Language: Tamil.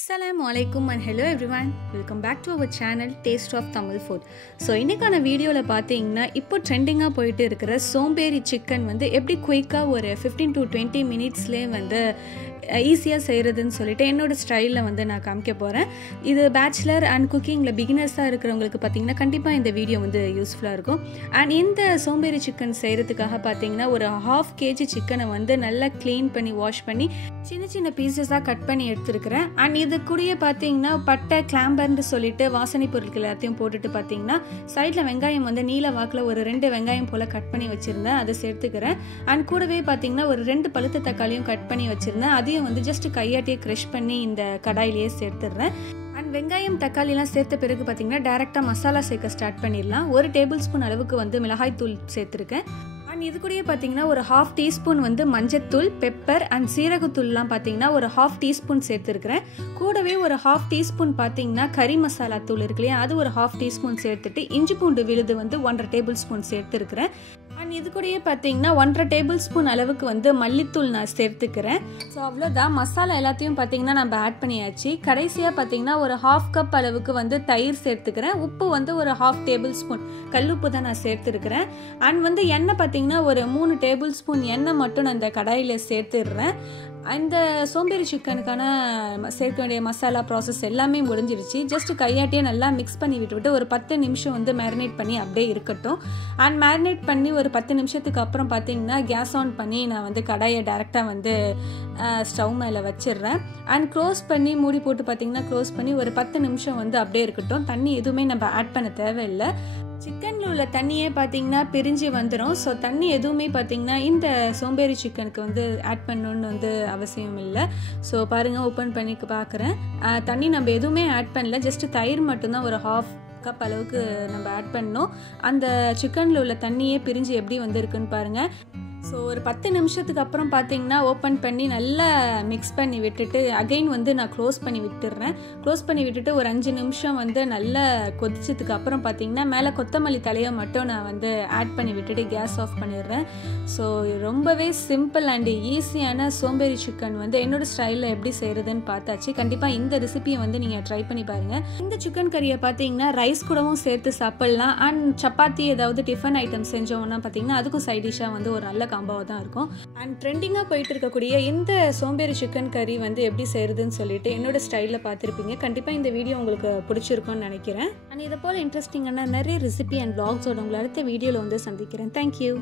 Assalamualaikum and hello everyone. Welcome back to our channel Taste of Tamil Food. So இன்னைக்கான வீடியோல பாத்தீங்கன்னா இப்போ ட்ரெண்டிங்கா போயிட்டு இருக்கிற சோம்பேறி சிக்கன் வந்து எப்படி குயிக்கா ஒரு 15 to 20 மினிட்ஸ்லயே வந்து ஈஸியா செய்யறதுன்னு சொல்லிட்டு என்னோட ஸ்டைல்ல வந்து நான் காமிக்க போறேன். இது பேச்சுலர் அண்ட் குக்கிங்ல பிகினர்ஸா இருக்கிறவங்களுக்கு பாத்தீங்கன்னா கண்டிப்பா இந்த வீடியோ வந்து யூஸ்ஃபுல்லா இருக்கும். அண்ட் இந்த சோம்பேறி சிக்கன் செய்யறதுக்காக பாத்தீங்கன்னா ஒரு 1/2 kg சிக்கனை வந்து நல்லா க்ளீன் பண்ணி வாஷ் பண்ணி சின்ன சின்ன பீசஸா கட் பண்ணி எடுத்துருக்கிறேன். அண்ட் இது கூடயே பாத்தீங்கன்னா பட்டை கிளாம்பர்னு சொல்லிட்டு வாசனை பொருட்கள் எல்லாத்தையும் போட்டுட்டு பாத்தீங்கன்னா சைட்ல வெங்காயம் வந்து நீல வாக்குல ஒரு 2 வெங்காயம் போல கட் பண்ணி வச்சிருந்தேன், அதை சேர்த்துக்கிறேன். அண்ட் கூடவே பாத்தீங்கன்னா ஒரு 2 பழுத்த தக்காளியும் கட் பண்ணி வச்சிருந்தேன், அதையும் வந்து ஜஸ்ட் கையாட்டியே கிரஷ் பண்ணி இந்த கடாயிலேயே சேர்த்துடுறேன். அண்ட் வெங்காயம் தக்காளிலாம் சேர்த்த பிறகு பார்த்தீங்கன்னா டைரெக்டாக மசாலா சேர்க்க ஸ்டார்ட் பண்ணிடலாம். 1 டேபிள் ஸ்பூன் அளவுக்கு வந்து மிளகாய் தூள் சேர்த்துருக்கேன். அண்ட் இது கூடயே பார்த்தீங்கன்னா ஒரு 1/2 டீஸ்பூன் வந்து மஞ்சத்தூள், பெப்பர் அண்ட் சீரகத்தூள்லாம் பார்த்தீங்கன்னா ஒரு 1/2 டீஸ்பூன் சேர்த்துருக்கிறேன். கூடவே ஒரு 1/2 டீஸ்பூன் பார்த்தீங்கன்னா கறி மசாலா தூள் இருக்கு இல்லையா, அது ஒரு 1/2 டீஸ்பூன் சேர்த்துட்டு இஞ்சி பூண்டு விழுது வந்து 1.5 டேபிள் ஸ்பூன் சேர்த்துருக்கிறேன். அண்ட் இது கூடயே பார்த்தீங்கன்னா 1.5 டேபிள் ஸ்பூன் அளவுக்கு வந்து மல்லித்தூள் நான் சேர்த்துக்கிறேன். ஸோ அவ்வளோதான், மசாலா எல்லாத்தையும் பார்த்தீங்கன்னா நம்ம ஆட் பண்ணியாச்சு. கடைசியாக பார்த்தீங்கன்னா ஒரு 1/2 கப் அளவுக்கு வந்து தயிர் சேர்த்துக்கிறேன். உப்பு வந்து ஒரு 1/2 டேபிள் ஸ்பூன் கல்லுப்பு தான் நான் சேர்த்துருக்கிறேன். அண்ட் வந்து எண்ணெய் பார்த்தீங்கன்னா ஒரு 3 டேபிள் ஸ்பூன் எண்ணெய் மட்டும் நான் இந்த கடாயில் சேர்த்துடுறேன். அந்த சோம்பேறி சிக்கனுக்கான சேர்க்க வேண்டிய மசாலா ப்ராசஸ் எல்லாமே முடிஞ்சிருச்சு. ஜஸ்ட் கையாட்டியே நல்லா மிக்ஸ் பண்ணி விட்டுவிட்டு ஒரு 10 நிமிஷம் வந்து மேரினேட் பண்ணி அப்படியே இருக்கட்டும். அண்ட் மேரினேட் பண்ணி ஒரு 10 நிமிஷத்துக்கு அப்புறம் பார்த்தீங்கன்னா கேஸ் ஆன் பண்ணி நான் வந்து கடாயை டைரெக்டாக வந்து ஸ்டவ் மேலே வச்சிடுறேன். அண்ட் க்ளோஸ் பண்ணி மூடி போட்டு பார்த்தீங்கன்னா க்ளோஸ் பண்ணி ஒரு 10 நிமிஷம் வந்து அப்படியே இருக்கட்டும். தண்ணி எதுவுமே நம்ம ஆட் பண்ண தேவையில்லை. சிக்கனில் உள்ள தண்ணியே பார்த்தீங்கன்னா பிரிஞ்சு வந்துடும். ஸோ தண்ணி எதுவுமே பார்த்தீங்கன்னா இந்த சோம்பேறி சிக்கனுக்கு வந்து ஆட் பண்ணணுன்னு வந்து அவசியம் இல்லை. ஸோ பாருங்கள், ஓப்பன் பண்ணி பார்க்குறேன். தண்ணி நம்ம எதுவுமே ஆட் பண்ணல, ஜஸ்ட் தயிர் மட்டும்தான் ஒரு 1/2 கப் அளவுக்கு நம்ம ஆட் பண்ணோம். அந்த சிக்கனில் உள்ள தண்ணியே பிரிஞ்சு எப்படி வந்திருக்குன்னு பாருங்கள். ஸோ ஒரு 10 நிமிஷத்துக்கு அப்புறம் பார்த்தீங்கன்னா ஓப்பன் பண்ணி நல்லா மிக்ஸ் பண்ணி விட்டுட்டு அகைன் வந்து நான் க்ளோஸ் பண்ணி விட்டுடுறேன். க்ளோஸ் பண்ணி விட்டுட்டு ஒரு 5 நிமிஷம் வந்து நல்லா கொதிச்சதுக்கு அப்புறம் பார்த்தீங்கன்னா மேலே கொத்தமல்லி தலையை மட்டும் நான் வந்து ஆட் பண்ணி விட்டுட்டு கேஸ் ஆஃப் பண்ணிடுறேன். ஸோ ரொம்பவே சிம்பிள் அண்ட் ஈஸியான சோம்பேறி சிக்கன் வந்து என்னோட ஸ்டைலில் எப்படி செய்கிறதுன்னு பார்த்தாச்சு. கண்டிப்பாக இந்த ரெசிபியை வந்து நீங்கள் ட்ரை பண்ணி பாருங்கள். இந்த சிக்கன் கறியை பார்த்தீங்கன்னா ரைஸ் கூடவும் சேர்த்து சாப்பிட்லாம். அண்ட் சப்பாத்தி ஏதாவது டிஃபன் ஐட்டம் செஞ்சோம்னா பார்த்தீங்கன்னா அதுக்கும் சைட் டிஷ்ஷாக வந்து ஒரு நல்ல காம்பாவாக தான் இருக்கும். அண்ட் ட்ரெண்டிங்காக போயிட்டு இருக்கக்கூடிய இந்த சோம்பேறி சிக்கன் கறி வந்து எப்படி செய்யறதுன்னு சொல்லிட்டு என்னோட ஸ்டைலில் பார்த்துருப்பீங்க. கண்டிப்பாக இந்த வீடியோ உங்களுக்கு பிடிச்சிருக்கும்னு நினைக்கிறேன். அண்ட் இதை போல் இன்ட்ரெஸ்டிங்கான நிறைய ரெசிபி அண்ட் வ்ளாக்ஸோட உங்களை அடுத்த வீடியோவில் வந்து சந்திக்கிறேன். தேங்க்யூ.